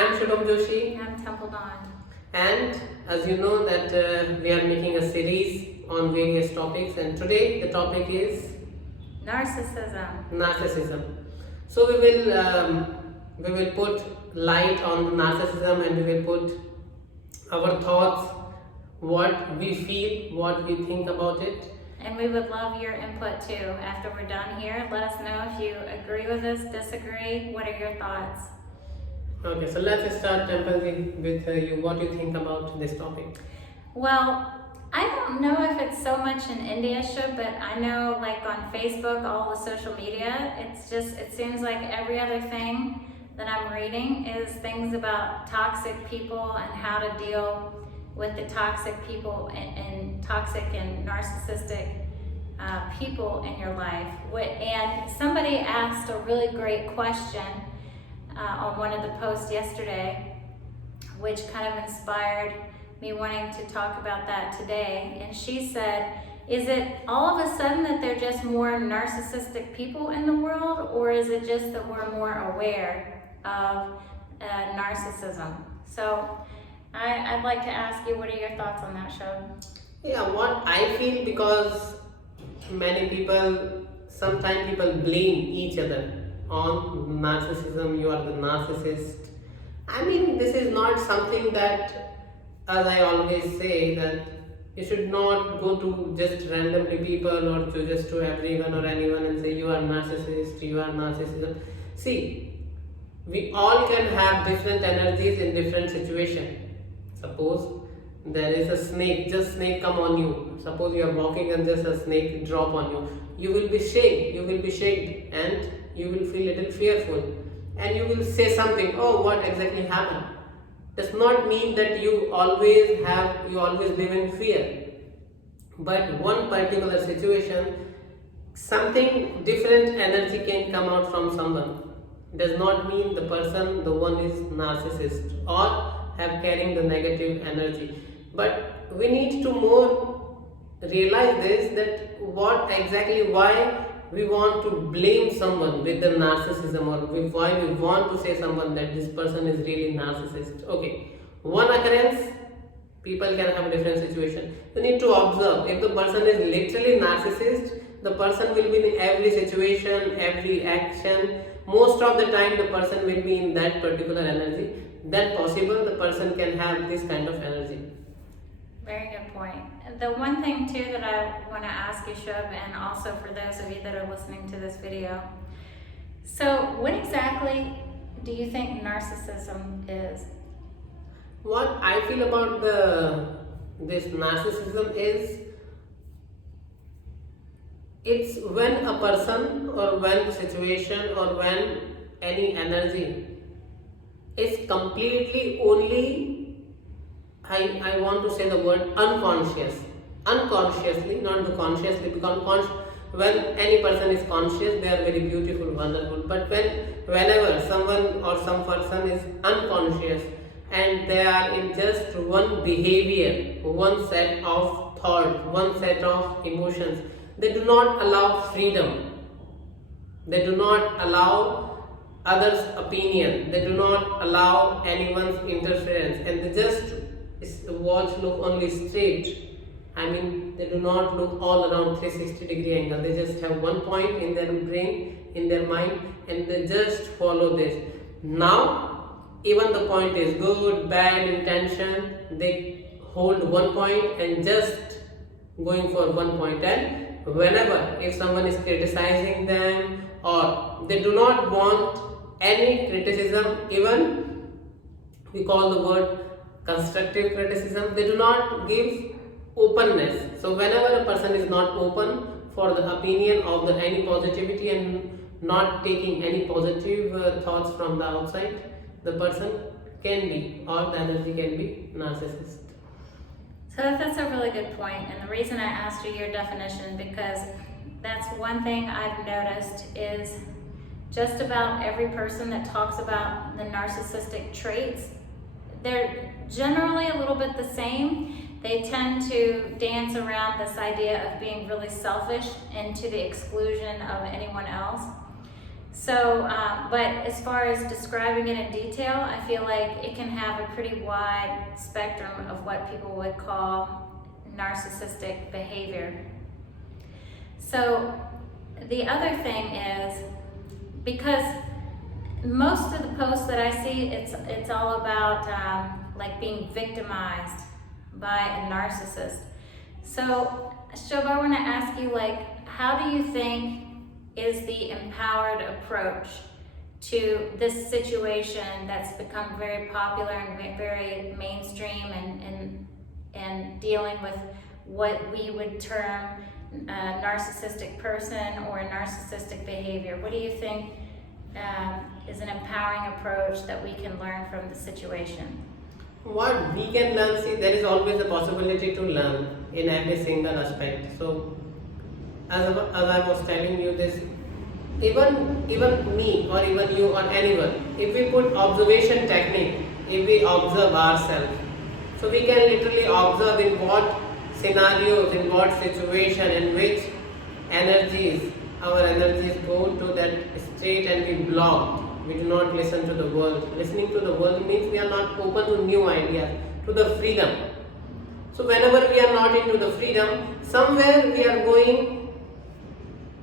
I'm Shubh. I'm Temple Dawn. And as you know that we are making a series on various topics, and today the topic is Narcissism. So we will put light on narcissism, and we will put our thoughts, what we feel, what we think about it. And we would love your input too. After we're done here, let us know if you agree with us, disagree. What are your thoughts? Okay, so let's start, Temple, with you. What do you think about this topic? Well, I don't know if it's so much in India, Shubh, but I know like on Facebook, all the social media, it seems like every other thing that I'm reading is things about toxic people and how to deal with the toxic people and toxic and narcissistic people in your life. And somebody asked a really great question on one of the posts yesterday, which kind of inspired me wanting to talk about that today. And she said, is it all of a sudden that they're just more narcissistic people in the world, or is it just that we're more aware of narcissism? So I'd like to ask you, what are your thoughts on that, Shubh? Yeah, what I feel, because sometimes people blame each other on narcissism. You are the narcissist. I mean, this is not something that, as I always say, that you should not go to just randomly people or to everyone or anyone and say you are narcissist, you are narcissism. See, we all can have different energies in different situations. Suppose there is a snake, just snake come on you. Suppose you are walking and just a snake drop on you. You will be shaken, and you will feel a little fearful, and you will say something, oh, what exactly happened? Does not mean that you always live in fear. But one particular situation, something different energy can come out from someone. Does not mean the one is narcissist or have carrying the negative energy. But we need to more realize this, that why we want to blame someone with the narcissism, or why we want to say someone that this person is really narcissist. Okay, one occurrence, people can have a different situation. You need to observe, if the person is literally narcissist, the person will be in every situation, every action. Most of the time the person will be in that particular energy. Then possible the person can have this kind of energy. Very good point. The one thing too that I want to ask you, Shubh, and also for those of you that are listening to this video, so what exactly do you think narcissism is? What I feel about this narcissism is, it's when a person or when the situation or when any energy is completely only, I want to say the word unconsciously, not the consciously, because when any person is conscious, they are very beautiful, wonderful. But whenever someone or some person is unconscious and they are in just one behavior, one set of thoughts, one set of emotions, they do not allow freedom. They do not allow others' opinion. They do not allow anyone's interference, and they just look only straight. I mean, they do not look all around 360-degree angle. They just have one point in their brain, in their mind, and they just follow this. Now, even the point is good, bad, intention, they hold one point and just going for one point. And whenever, if someone is criticizing them, or they do not want any criticism, even we call the word constructive criticism, they do not give openness. So whenever a person is not open for the opinion of any positivity and not taking any positive thoughts from the outside, the person can be, or the energy can be, narcissist. So that's a really good point, and the reason I asked you your definition, because that's one thing I've noticed is just about every person that talks about the narcissistic traits, they're generally a little bit the same. They tend to dance around this idea of being really selfish and to the exclusion of anyone else. So, but as far as describing it in detail, I feel like it can have a pretty wide spectrum of what people would call narcissistic behavior. So, the other thing is, because most of the posts that I see, it's all about like being victimized by a narcissist. So, Shubh, I want to ask you, like, how do you think is the empowered approach to this situation that's become very popular and very mainstream and dealing with what we would term a narcissistic person or a narcissistic behavior? What do you think is an empowering approach that we can learn from the situation? What we can learn, see, there is always a possibility to learn in every single aspect. So, as I was telling you this, even me or even you or anyone, if we put observation technique, if we observe ourselves, so we can literally observe in what scenarios, in what situation, in which energies, our energies go to that state and we block. We do not listen to the world. Listening to the world means we are not open to new ideas, to the freedom. So whenever we are not into the freedom, somewhere we are going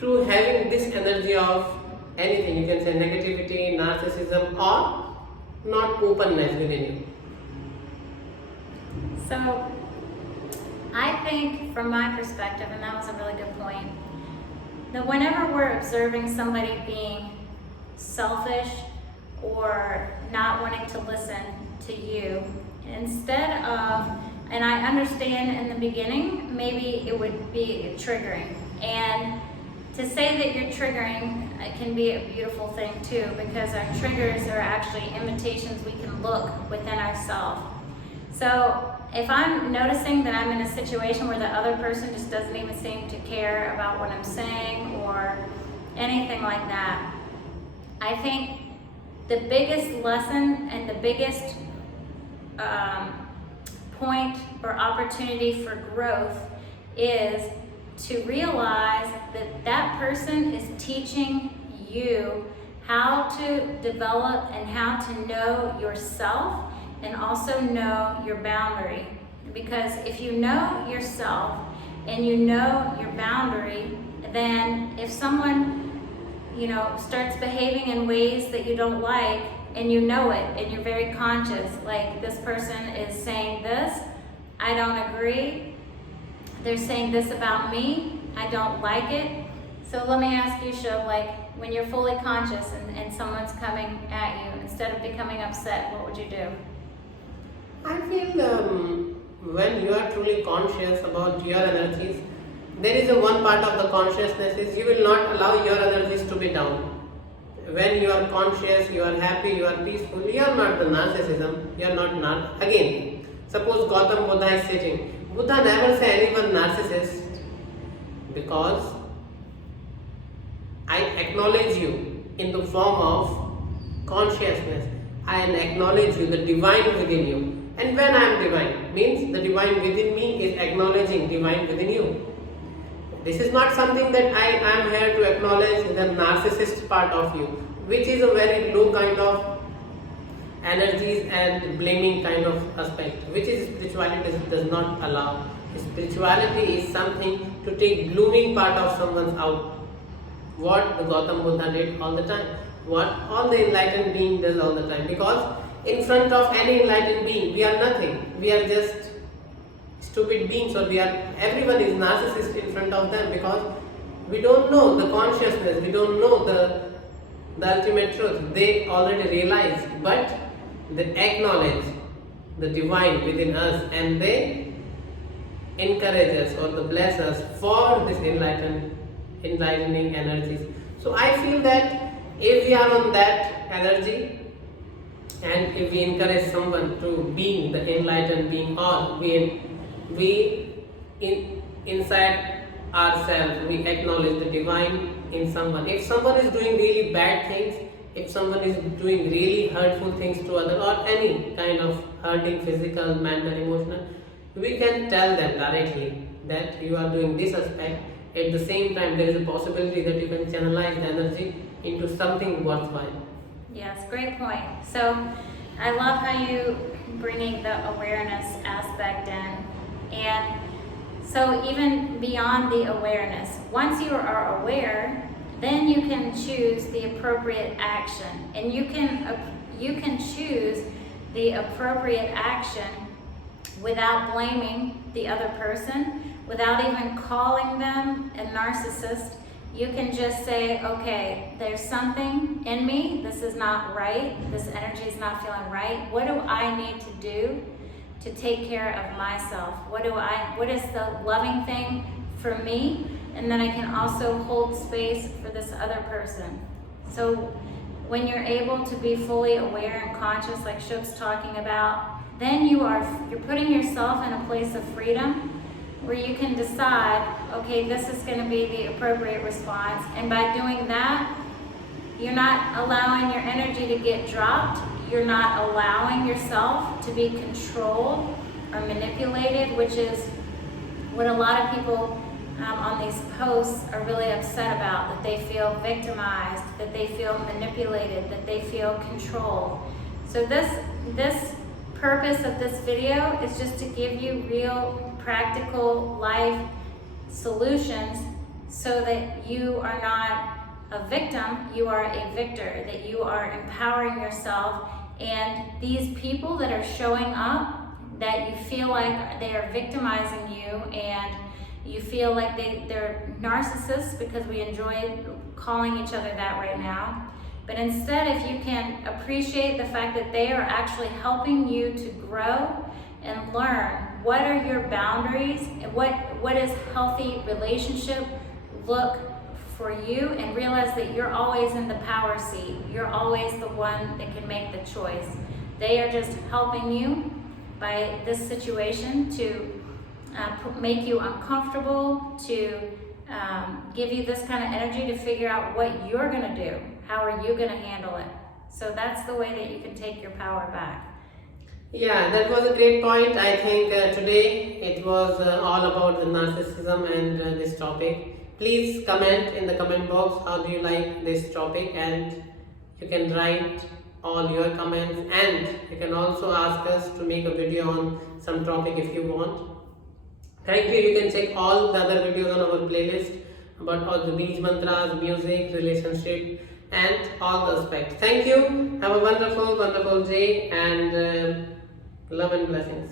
to having this energy of anything. You can say negativity, narcissism, or not openness within you. So, I think from my perspective, and that was a really good point, that whenever we're observing somebody being selfish or not wanting to listen to you, instead of, and I understand in the beginning, maybe it would be triggering. And to say that you're triggering can be a beautiful thing too, because our triggers are actually invitations we can look within ourselves. So if I'm noticing that I'm in a situation where the other person just doesn't even seem to care about what I'm saying or anything like that, I think the biggest lesson and the biggest point or opportunity for growth is to realize that that person is teaching you how to develop and how to know yourself and also know your boundary. Because if you know yourself and you know your boundary, then if someone, starts behaving in ways that you don't like, and you know it, and you're very conscious, like this person is saying this, I don't agree, they're saying this about me, I don't like it. So let me ask you, Shubh, like when you're fully conscious and someone's coming at you, instead of becoming upset, what would you do? I feel when you are truly conscious about your energies, there is a one part of the consciousness is you will not allow your energies to be down. When you are conscious, you are happy, you are peaceful, you are not the narcissism, you are not again, suppose Gautam Buddha is sitting. Buddha never say anyone narcissist, because I acknowledge you in the form of consciousness. I acknowledge you, the divine within you. And when I am divine, means the divine within me is acknowledging divine within you. This is not something that I am here to acknowledge the narcissist part of you, which is a very low kind of energies and blaming kind of aspect, which is spirituality does not allow. Spirituality is something to take blooming part of someone's out. What the Gautam Buddha did all the time, what all the enlightened being does all the time, because in front of any enlightened being, we are nothing. We are just stupid beings, or everyone is narcissist in front of them, because we don't know the consciousness, we don't know the ultimate truth. They already realize, but they acknowledge the divine within us, and they encourage us or they bless us for this enlightening energies. So I feel that if we are on that energy, and if we encourage someone to being the enlightened being, or inside ourselves we acknowledge the divine in someone. If someone is doing really bad things, if someone is doing really hurtful things to others, or any kind of hurting, physical, mental, emotional, we can tell them directly that you are doing this aspect. At the same time, there is a possibility that you can channelize the energy into something worthwhile. Yes, great point. So I love how you bringing the awareness aspect in. And so even beyond the awareness, once you are aware, then you can choose the appropriate action. And you can choose the appropriate action without blaming the other person, without even calling them a narcissist. You can just say, okay, there's something in me, this is not right, this energy is not feeling right. What do I need to do to take care of myself? What is the loving thing for me? And then I can also hold space for this other person. So when you're able to be fully aware and conscious, like Shubh's talking about, then you're putting yourself in a place of freedom where you can decide, okay, this is going to be the appropriate response. And by doing that, you're not allowing your energy to get dropped. You're not allowing yourself to be controlled or manipulated, which is what a lot of people on these posts are really upset about, that they feel victimized, that they feel manipulated, that they feel controlled. So this purpose of this video is just to give you real practical life solutions so that you are not a victim, you are a victor, that you are empowering yourself. And these people that are showing up, that you feel like they are victimizing you and you feel like they're narcissists, because we enjoy calling each other that right now. But instead, if you can appreciate the fact that they are actually helping you to grow and learn what are your boundaries and what is healthy relationship look for you, and realize that you're always in the power seat. You're always the one that can make the choice. They are just helping you by this situation to make you uncomfortable, to give you this kind of energy to figure out what you're going to do. How are you going to handle it? So that's the way that you can take your power back. Yeah, that was a great point. I think today it was all about the narcissism and this topic. Please comment in the comment box how do you like this topic, and you can write all your comments, and you can also ask us to make a video on some topic if you want. Thank you. You can check all the other videos on our playlist about all the beach mantras, music, relationship, and all the aspects. Thank you. Have a wonderful, wonderful day, and love and blessings.